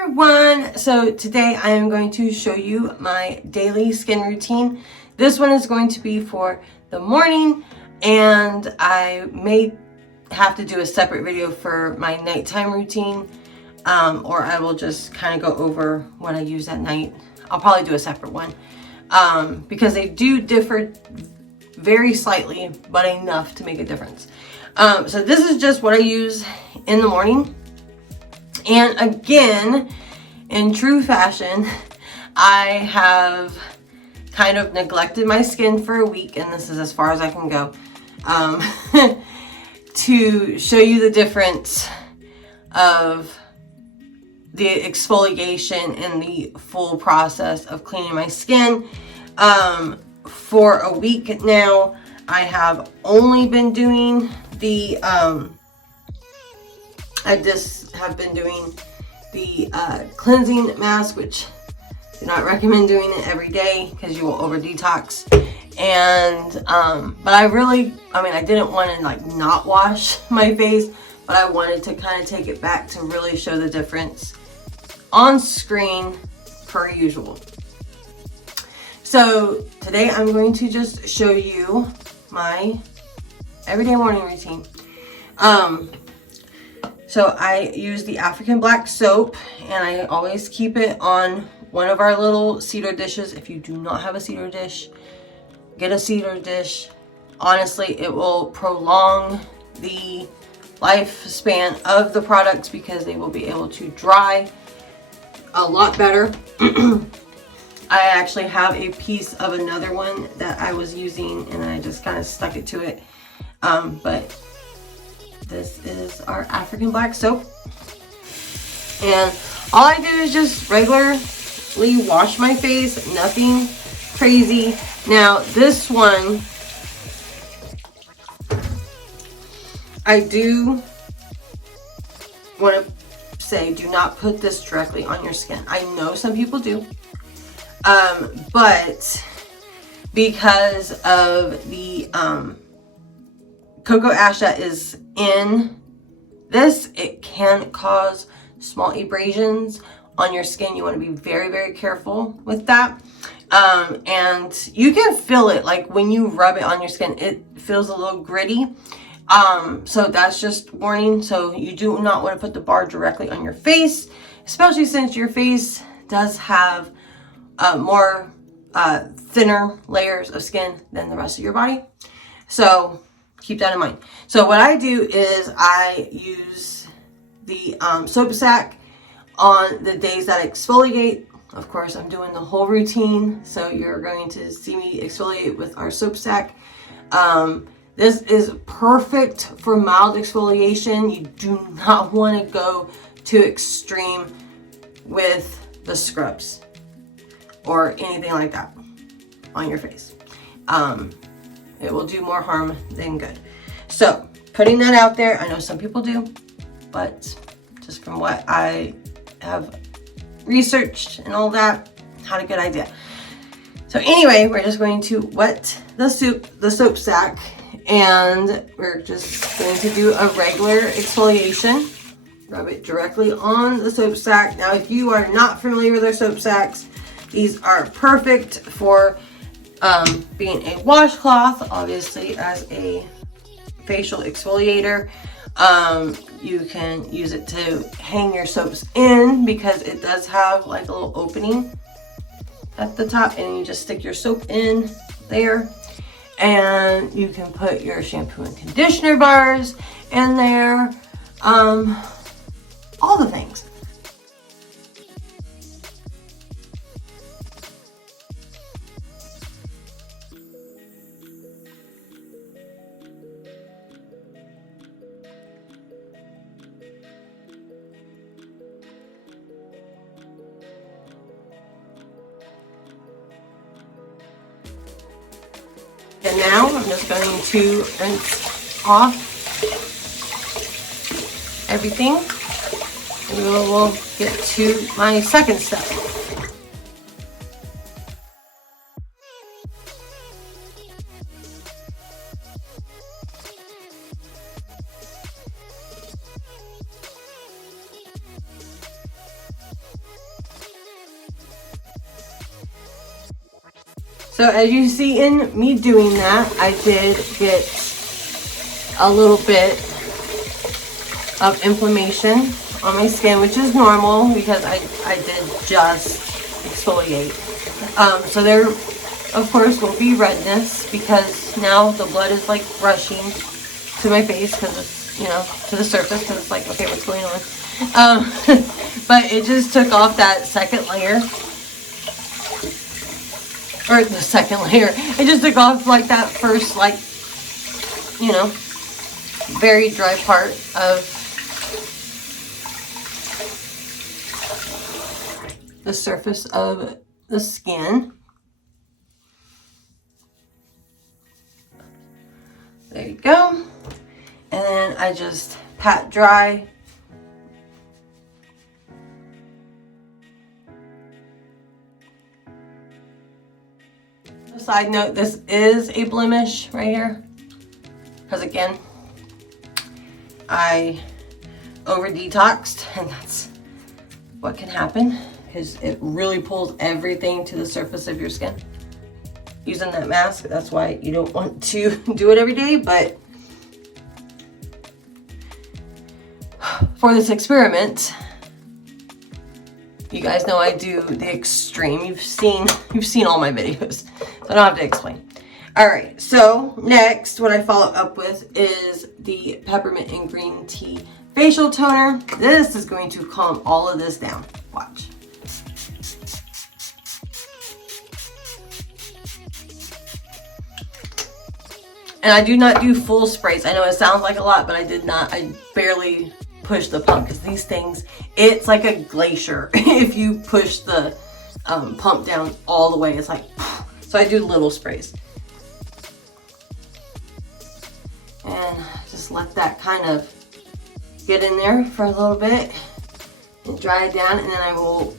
everyone. So today I am going to show you my daily skin routine. This one is going to be for the morning, and I may have to do a separate video for my nighttime routine, or I will just kind of go over what I use at night. I'll probably do a separate one because they do differ very slightly, but enough to make a difference. So this is just what I use in the morning. And again, in true fashion, I have kind of neglected my skin for a week, and this is as far as I can go, to show you the difference of the exfoliation and the full process of cleaning my skin. For a week now, I have only been doing the I just have been doing the cleansing mask, which I do not recommend doing it every day because you will over detox. And but I didn't want to like not wash my face, but I wanted to kind of take it back to really show the difference on screen per usual. So today I'm going to just show you my everyday morning routine. So I use the African black soap, and I always keep it on one of our little cedar dishes. If you do not have a cedar dish, get a cedar dish. Honestly, it will prolong the lifespan of the products because they will be able to dry a lot better. I actually have a piece of another one that I was using, and I just kind of stuck it to it. But this is our African black soap. And all I do is just regularly wash my face, nothing crazy. Now, this one, I do want to say, do not put this directly on your skin. I know some people do. But because of the cocoa ash that is in this, it can cause small abrasions on your skin. You want to be very, very careful with that. And you can feel it, like when you rub it on your skin, it feels a little gritty. So that's just warning. So you do not want to put the bar directly on your face, especially since your face does have more thinner layers of skin than the rest of your body. So keep that in mind. So what I do is I use the soap sack on the days that I exfoliate. Of course, I'm doing the whole routine, so you're going to see me exfoliate with our soap sack. This is perfect for mild exfoliation. You do not want to go too extreme with the scrubs or anything like that on your face. It will do more harm than good. So putting that out there, I know some people do, but just from what I have researched and all that, had a good idea. So anyway, we're just going to wet the soap sack, and we're just going to do a regular exfoliation. Rub it directly on the soap sack. Now, if you are not familiar with our soap sacks, these are perfect for being a washcloth, obviously, as a facial exfoliator. You can use it to hang your soaps in because it does have like a little opening at the top, and you just stick your soap in there. And you can put your shampoo and conditioner bars in there. All the things. And now I'm just going to rinse off everything, and we'll get to my second step. So as you see in me doing that, I did get a little bit of inflammation on my skin, which is normal because I did just exfoliate. So there, of course, will be redness because now the blood is like rushing to my face because it's, you know, to the surface because it's like, okay, what's going on? But it just took off that second layer, or the second layer. It just took off like that first, like, you know, very dry part of the surface of the skin. There you go. And then I just pat dry. A side note, this is a blemish right here. Because again, I over detoxed, and that's what can happen because it really pulls everything to the surface of your skin. Using that mask, that's why you don't want to do it every day, but for this experiment, you guys know I do the extreme. You've seen all my videos, so I don't have to explain. All right, so next, what I follow up with is the peppermint and green tea facial toner. This is going to calm all of this down. Watch. And I do not do full sprays. I know it sounds like a lot, but I did not. I barely push the pump because these things, it's like a glacier. If you push the pump down all the way, it's like, so I do little sprays. And just let that kind of get in there for a little bit and dry it down, and then I will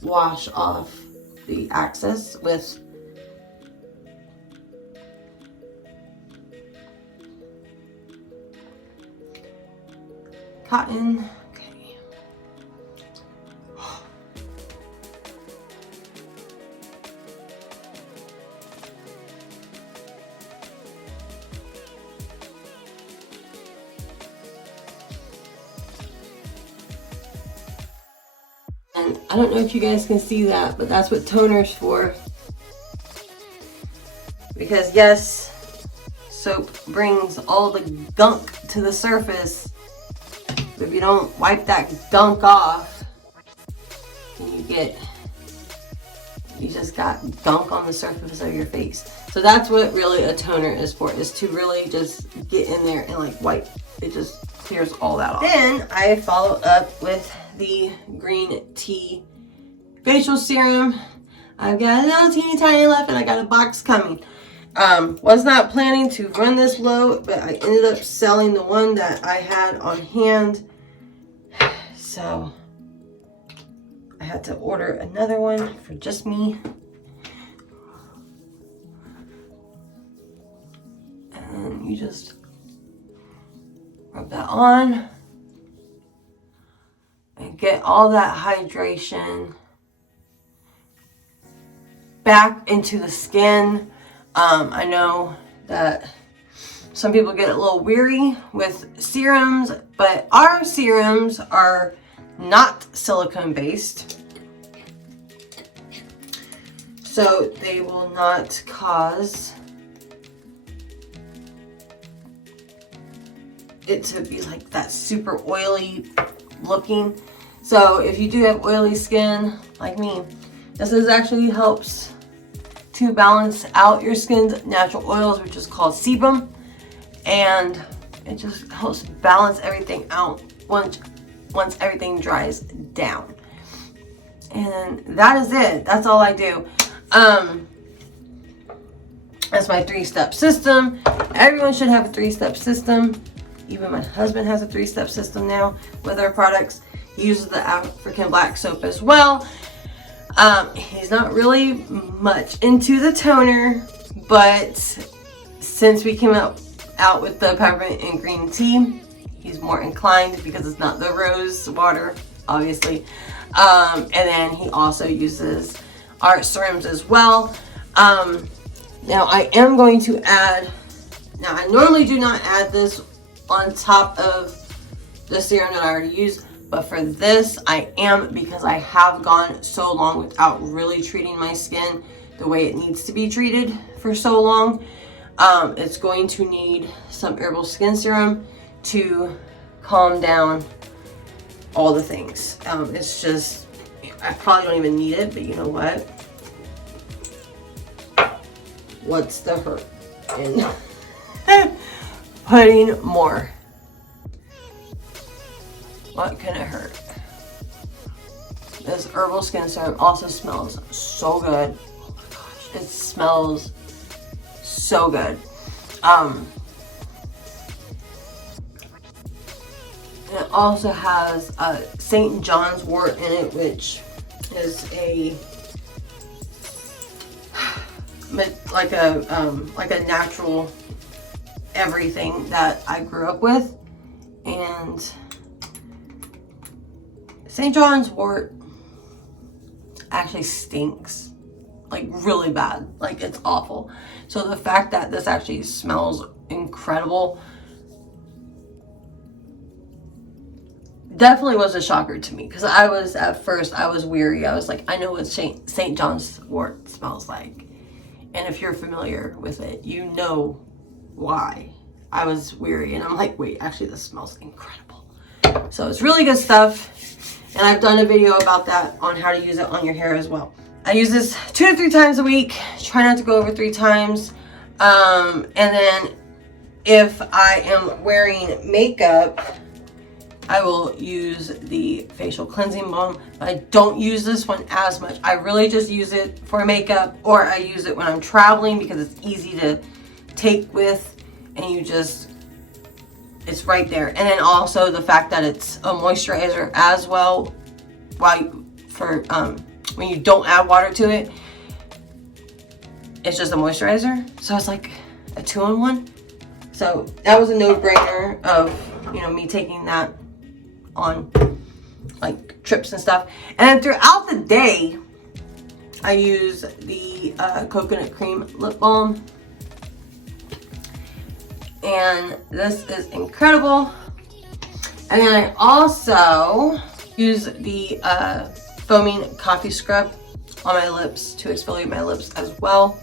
wash off the excess with cotton. Okay. And I don't know if you guys can see that, but that's what toner's for. Because yes, soap brings all the gunk to the surface. But if you don't wipe that gunk off, then you just got gunk on the surface of your face. So that's what really a toner is for, is to really just get in there and like wipe. It just clears all that off. Then I follow up with the green tea facial serum. I've got a little teeny tiny left, and I got a box coming. Was not planning to run this low, but I ended up selling the one that I had on hand. So I had to order another one for just me. And you just rub that on and get all that hydration back into the skin. I know that some people get a little weary with serums, but our serums are not silicone based, so they will not cause it to be like that super oily looking. So if you do have oily skin like me, this actually helps to balance out your skin's natural oils, which is called sebum, and it just helps balance everything out once everything dries down. And that is it. That's all I do. That's my 3-step system. Everyone should have a 3-step system. Even my husband has a 3-step system now with our products. He uses the African black soap as well. He's not really much into the toner, but since we came out with the peppermint and green tea, he's more inclined because it's not the rose water, obviously. And then he also uses our serums as well. Now I am going to add, now I normally do not add this on top of the serum that I already used, but for this I am, because I have gone so long without really treating my skin the way it needs to be treated for so long. It's going to need some herbal skin serum to calm down all the things. It's just, I probably don't even need it, but you know what? What's the hurt in putting more? What can it hurt? This herbal skin serum also smells so good. Oh my gosh, it smells so good. It also has St. John's wort in it, which is like a natural everything that I grew up with. And St. John's wort actually stinks, like really bad, like it's awful. So the fact that this actually smells incredible definitely was a shocker to me, because at first I was weary. I was like, I know what St. John's wort smells like, and if you're familiar with it, you know why I was weary. And I'm like, wait, actually this smells incredible. So it's really good stuff, and I've done a video about that on how to use it on your hair as well. I use this 2 to 3 times a week. Try not to go over 3 times. And then if I am wearing makeup, I will use the facial cleansing balm. I don't use this one as much. I really just use it for makeup, or I use it when I'm traveling because it's easy to take with, and you just, it's right there. And then also the fact that it's a moisturizer as well, when you don't add water to it, it's just a moisturizer. So it's like a 2-in-1. So that was a no-brainer of, me taking that on like trips and stuff. And then throughout the day, I use the coconut cream lip balm, and this is incredible. And then I also use the foaming coffee scrub on my lips to exfoliate my lips as well.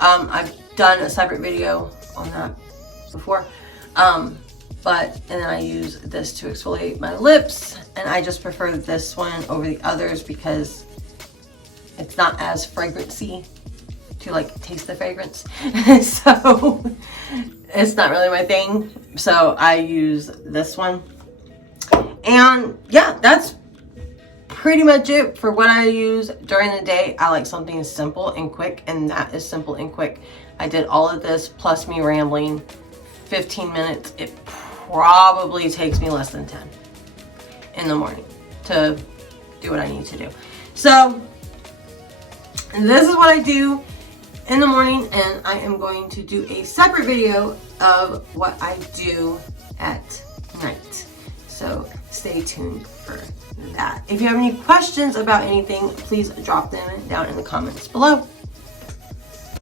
I've done a separate video on that before. And then I use this to exfoliate my lips, and I just prefer this one over the others because it's not as fragrancy to like taste the fragrance. So it's not really my thing. So I use this one. And yeah, that's pretty much it for what I use during the day. I like something simple and quick, and that is simple and quick. I did all of this plus me rambling 15 minutes. It probably takes me less than 10 in the morning to do what I need to do. So this is what I do in the morning, and I am going to do a separate video of what I do at night. So stay tuned for that. If you have any questions about anything, please drop them down in the comments below.